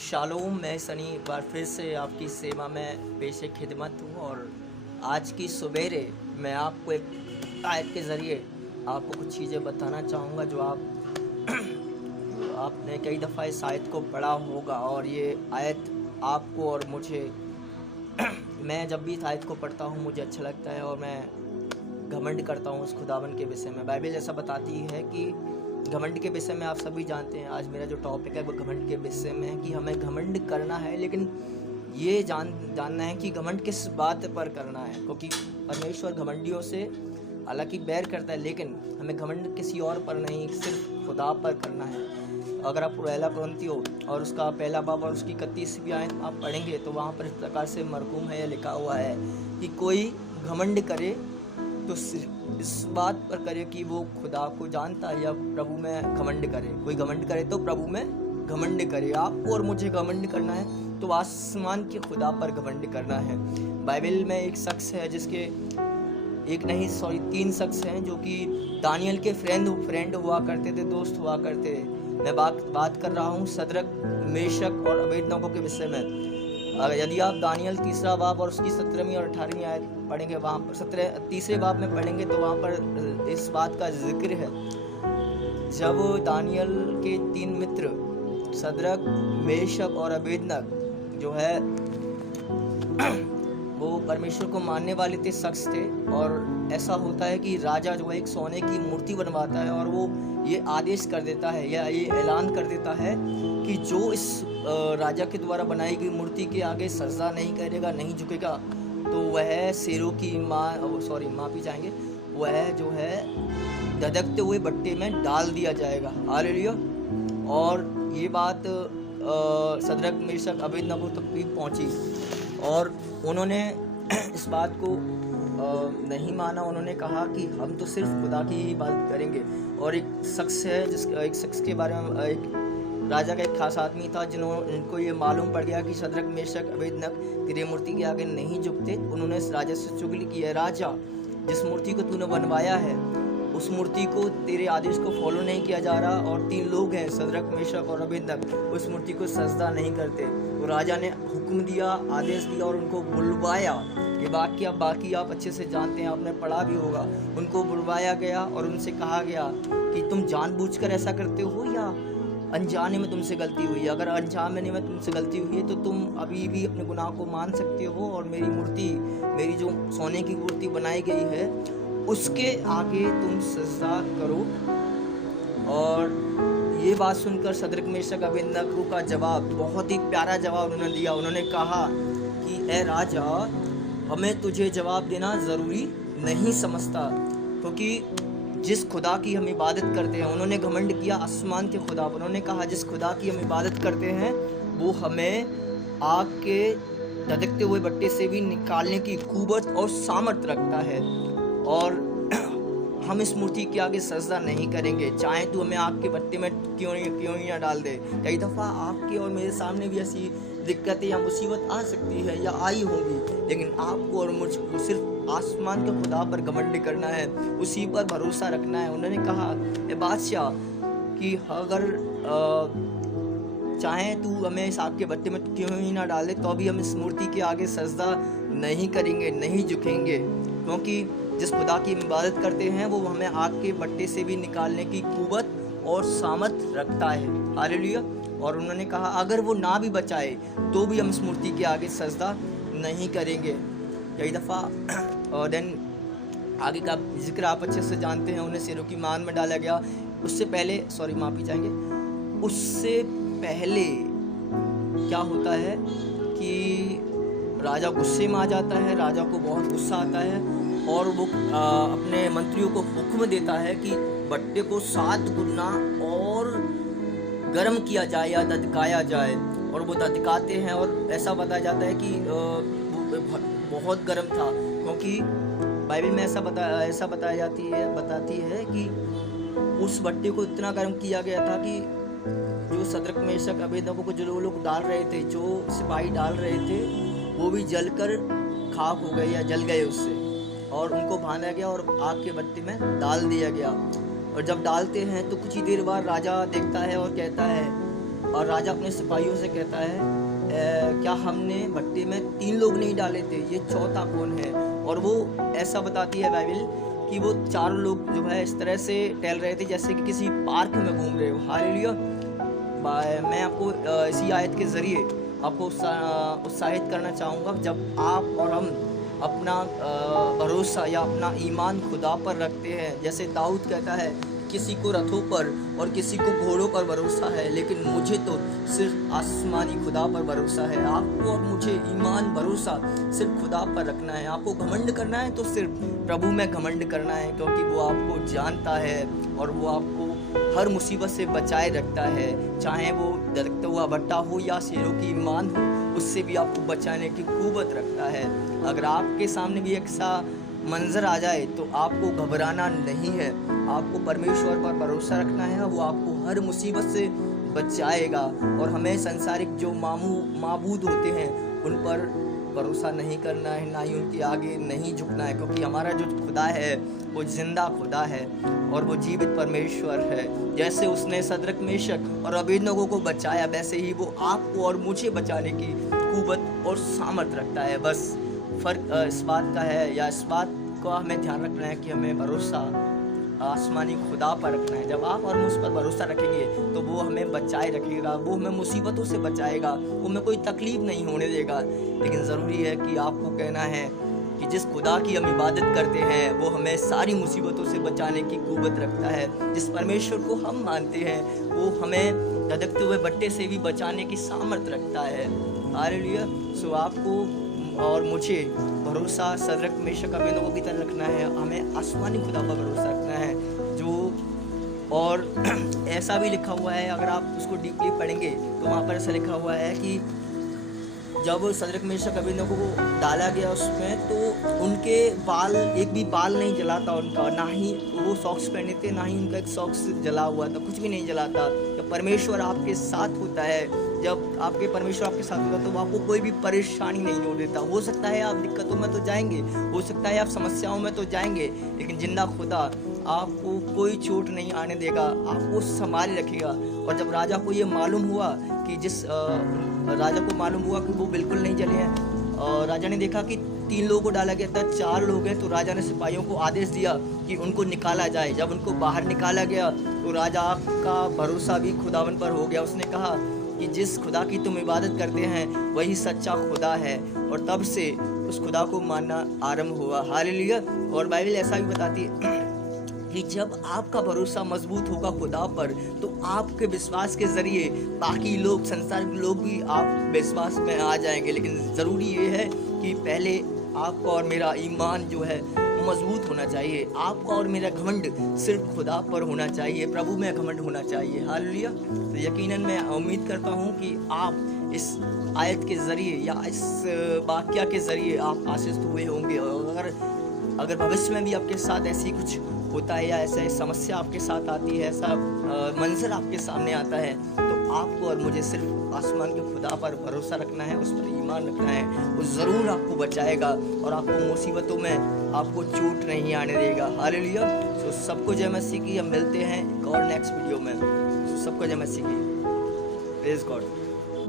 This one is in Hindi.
शालोम, मैं सनी एक बार फिर से आपकी सेवा में पेश खिदमत हूँ। और आज की सवेरे मैं आपको एक आयत के ज़रिए आपको कुछ चीज़ें बताना चाहूँगा जो आपने कई दफ़ा इस आयत को पढ़ा होगा। और ये आयत आपको और मुझे मैं जब भी इस आयत को पढ़ता हूँ मुझे अच्छा लगता है और मैं घमंड करता हूँ उस खुदावन के विषय में। बाइबल ऐसा बताती है कि घमंड के विषय में आप सभी जानते हैं। आज मेरा जो टॉपिक है वो घमंड के विषय में है कि हमें घमंड करना है, लेकिन ये जानना है कि घमंड किस बात पर करना है। क्योंकि परमेश्वर घमंडियों से हालांकि बैर करता है, लेकिन हमें घमंड किसी और पर नहीं, सिर्फ खुदा पर करना है। अगर आप पहला कुरिन्थियों और उसका पहला बाब और उसकी 31वीं आयत आप पढ़ेंगे तो वहाँ पर इस प्रकार से मरकूम है या लिखा हुआ है कि कोई घमंड करे तो इस बात पर करे कि वो खुदा को जानता है या प्रभु में घमंड करे। कोई घमंड करे तो प्रभु में घमंड करे। आपको और मुझे घमंड करना है तो आसमान के खुदा पर घमंड करना है। बाइबल में एक शख्स है जिसके तीन शख्स हैं जो कि दानियल के फ्रेंड हुआ करते थे, दोस्त हुआ करते थे। मैं बात कर रहा हूँ सदरक, मेशक और अबेदनगो के विषय में। यदि आप दानियल 3रा बाब और उसकी 17वीं और 18वीं आयत पढ़ेंगे, वहाँ पर 3रे बाब में पढ़ेंगे तो वहाँ पर इस बात का जिक्र है जब दानियल के 3 मित्र सदरक, मेशक और अबेदनग जो है वो परमेश्वर को मानने वाले थे, शख्स थे। और ऐसा होता है कि राजा जो है एक सोने की मूर्ति बनवाता है और वो ये आदेश कर देता है या ये ऐलान कर देता है कि जो इस राजा के द्वारा बनाई गई मूर्ति के आगे सजदा नहीं करेगा, नहीं झुकेगा, तो वह शेरों की माफी चाहेंगे, वह जो है धधकते हुए भट्टे में डाल दिया जाएगा। हालेलुया। और ये बात सदरक, मेशक, अबेदनगो तक भी पहुंची और उन्होंने इस बात को नहीं माना। उन्होंने कहा कि हम तो सिर्फ खुदा की ही बात करेंगे। और एक शख्स के बारे में, एक राजा का एक खास आदमी था जिनको ये मालूम पड़ गया कि सदरक, मेशक, अबेदनग तेरे मूर्ति के आगे नहीं झुकते। उन्होंने इस राजा से चुगली की है, राजा जिस मूर्ति को तूने बनवाया है उस मूर्ति को, तेरे आदेश को फॉलो नहीं किया जा रहा और 3 लोग हैं सदरक, मेशक और अबेदनग, उस मूर्ति को सजदा नहीं करते। तो राजा ने हुक्म दिया, आदेश दिया और उनको बुलवाया। ये वाक्य बाकी आप अच्छे से जानते हैं, आपने पढ़ा भी होगा। उनको बुलवाया गया और उनसे कहा गया कि तुम जानबूझकर ऐसा करते हो या अनजाने में तुमसे गलती हुई है। अगर अनजाने में तुमसे गलती हुई है तो तुम अभी भी अपने गुनाह को मान सकते हो और मेरी जो सोने की मूर्ति बनाई गई है उसके आगे तुम सजदा करो। और ये बात सुनकर सदरक, मेशक, अबेदनगो का जवाब, बहुत ही प्यारा जवाब उन्होंने दिया। उन्होंने कहा कि ए राजा, हमें तुझे जवाब देना ज़रूरी नहीं समझता, क्योंकि जिस खुदा की हम इबादत करते हैं, उन्होंने घमंड किया आसमान के खुदा। उन्होंने कहा जिस खुदा की हम इबादत करते हैं वो हमें आग के धधकते हुए भट्टे से भी निकालने की कुव्वत और सामर्थ रखता है और हम इस मूर्ति के आगे सजदा नहीं करेंगे, चाहे तू हमें आग के भट्टे में क्यों ही ना डाल दे। कई दफ़ा आपके और मेरे सामने भी ऐसी दिक्कतें या मुसीबत आ सकती है या आई होंगी, लेकिन आपको और मुझको सिर्फ आसमान के खुदा पर घमंड करना है, उसी पर भरोसा रखना है। उन्होंने कहा ए बादशाह कि अगर चाहे तू हमें इस आग के भट्टे में क्यों ही ना डाले तो भी हम इस मूर्ति के आगे सजदा नहीं करेंगे, नहीं झुकेंगे, क्योंकि जिस खुदा की इबादत करते हैं वो हमें आग के भट्टे से भी निकालने की कुव्वत और सामर्थ रखता है। हालेलुया। और उन्होंने कहा अगर वो ना भी बचाए तो भी हम इस मूर्ति के आगे सजदा नहीं करेंगे। कई दफ़ा और देन आगे का जिक्र आप अच्छे से जानते हैं, उन्हें शेरों की मान में डाला गया। उससे पहले क्या होता है कि राजा गुस्से में आ जाता है, राजा को बहुत गुस्सा आता है और वो अपने मंत्रियों को हुक्म देता है कि भट्टे को 7 गुना और गर्म किया जाए या धधकाया जाए। और वो धधकाते हैं और ऐसा बताया जाता है कि बहुत गर्म था, क्योंकि बाइबल में ऐसा बताती है कि उस भट्टे को इतना गर्म किया गया था कि जो सदरक, मेशक, अबेदनगो को जो लोग डाल रहे थे, जो सिपाही डाल रहे थे, वो भी जलकर खाक हो गए या जल गए उससे, और उनको बांधा गया और आग के भट्टे में डाल दिया गया। और जब डालते हैं तो कुछ ही देर बाद राजा देखता है और कहता है और राजा अपने सिपाहियों से कहता है क्या हमने भट्टे में 3 लोग नहीं डाले थे, ये चौथा कौन है? और वो ऐसा बताती है बाइबल कि वो 4 लोग जो है इस तरह से टहल रहे थे जैसे कि किसी पार्क में घूम रहे हो। हालेलुया। मैं आपको इसी आयत के ज़रिए आपको उत्साहित करना चाहूँगा। जब आप और हम अपना भरोसा या अपना ईमान खुदा पर रखते हैं, जैसे दाऊद कहता है किसी को रथों पर और किसी को घोड़ों पर भरोसा है, लेकिन मुझे तो सिर्फ आसमानी खुदा पर भरोसा है। आपको और मुझे ईमान भरोसा सिर्फ खुदा पर रखना है। आपको घमंड करना है तो सिर्फ प्रभु में घमंड करना है, क्योंकि वो आपको जानता है और वो आपको हर मुसीबत से बचाए रखता है। चाहे वो दरकता हुआ भट्टा हो या शेरों की ईमान हो, उससे भी आपको बचाने की कुव्वत रखता है। अगर आपके सामने भी एक सा मंजर आ जाए तो आपको घबराना नहीं है। आपको परमेश्वर पर भरोसा रखना है, वो आपको हर मुसीबत से बचाएगा। और हमें संसारिक जो माबूद होते हैं उन पर भरोसा नहीं करना है, ना ही उनके आगे नहीं झुकना है, क्योंकि हमारा जो खुदा है वो जिंदा खुदा है और वो जीवित परमेश्वर है। जैसे उसने सदरक, मेशक और अबेदनगो को बचाया, वैसे ही वो आपको और मुझे बचाने की कुव्वत और सामर्थ रखता है। बस फ़र्क इस बात का है, या इस बात का हमें ध्यान रखना है कि हमें भरोसा आसमानी खुदा पर रखना है। जब आप और मैं उस पर भरोसा रखेंगे तो वो हमें बचाए रखेगा, वो हमें मुसीबतों से बचाएगा, वो हमें कोई तकलीफ़ नहीं होने देगा। लेकिन ज़रूरी है कि आपको कहना है कि जिस खुदा की हम इबादत करते हैं वो हमें सारी मुसीबतों से बचाने की कुव्वत रखता है। जिस परमेश्वर को हम मानते हैं वो हमें धधकते हुए भट्टे से भी बचाने की सामर्थ रखता है। हालेलुया। सो आपको और मुझे भरोसा सदरक, मेशक, अबेदनगो की तरह रखना है। हमें आसमानी खुदा पर भरोसा रखना है जो और ऐसा भी लिखा हुआ है, अगर आप उसको डीपली पढ़ेंगे तो वहाँ पर ऐसा लिखा हुआ है कि जब सदरक, मेशक, अबेदनगो को डाला गया उसमें तो उनके बाल, एक भी बाल नहीं जला था उनका, ना ही वो सॉक्स पहने थे, ना ही उनका एक सॉक्स जला हुआ था, कुछ भी नहीं जला था। जब परमेश्वर आपके साथ होता है, जब आपके परमेश्वर आपके साथ होता है तो आपको कोई भी परेशानी नहीं हो देता। हो सकता है आप दिक्कतों में तो जाएंगे, हो सकता है आप समस्याओं में तो जाएंगे, लेकिन जिंदा खुदा आपको कोई चोट नहीं आने देगा, आपको संभाल रखेगा। और जब राजा को ये मालूम हुआ कि राजा को मालूम हुआ कि वो बिल्कुल नहीं जले हैं, और राजा ने देखा कि 3 लोगों को डाला गया था, 4 लोग हैं, तो राजा ने सिपाहियों को आदेश दिया कि उनको निकाला जाए। जब उनको बाहर निकाला गया तो राजा का भरोसा भी खुदावन पर हो गया। उसने कहा कि जिस खुदा की तुम इबादत करते हैं वही सच्चा खुदा है, और तब से उस खुदा को मानना आरंभ हुआ। हालेलुया। और बाइबल ऐसा भी बताती है कि जब आपका भरोसा मजबूत होगा खुदा पर तो आपके विश्वास के ज़रिए बाकी लोग, संसार के लोग भी आप विश्वास में आ जाएंगे। लेकिन ज़रूरी ये है कि पहले आपका और मेरा ईमान जो है मजबूत होना चाहिए। आपका और मेरा घमंड सिर्फ खुदा पर होना चाहिए, प्रभु में घमंड होना चाहिए। हालेलुया। तो यकीनन मैं उम्मीद करता हूँ कि आप इस आयत के ज़रिए या इस वाक्या के ज़रिए आप आशीषित हुए होंगे। और अगर भविष्य में भी आपके साथ ऐसी कुछ होता है या ऐसा समस्या आपके साथ आती है, ऐसा मंजर आपके सामने आता है, तो आपको और मुझे सिर्फ आसमान के खुदा पर भरोसा रखना है, उस पर ईमान रखना है। वो ज़रूर आपको बचाएगा और आपको मुसीबतों में आपको चोट नहीं आने देगा। हालेलुया। तो सबको जय मसीह की। हम मिलते हैं एक और नेक्स्ट वीडियो में। सबको जय मसीह की। Praise God.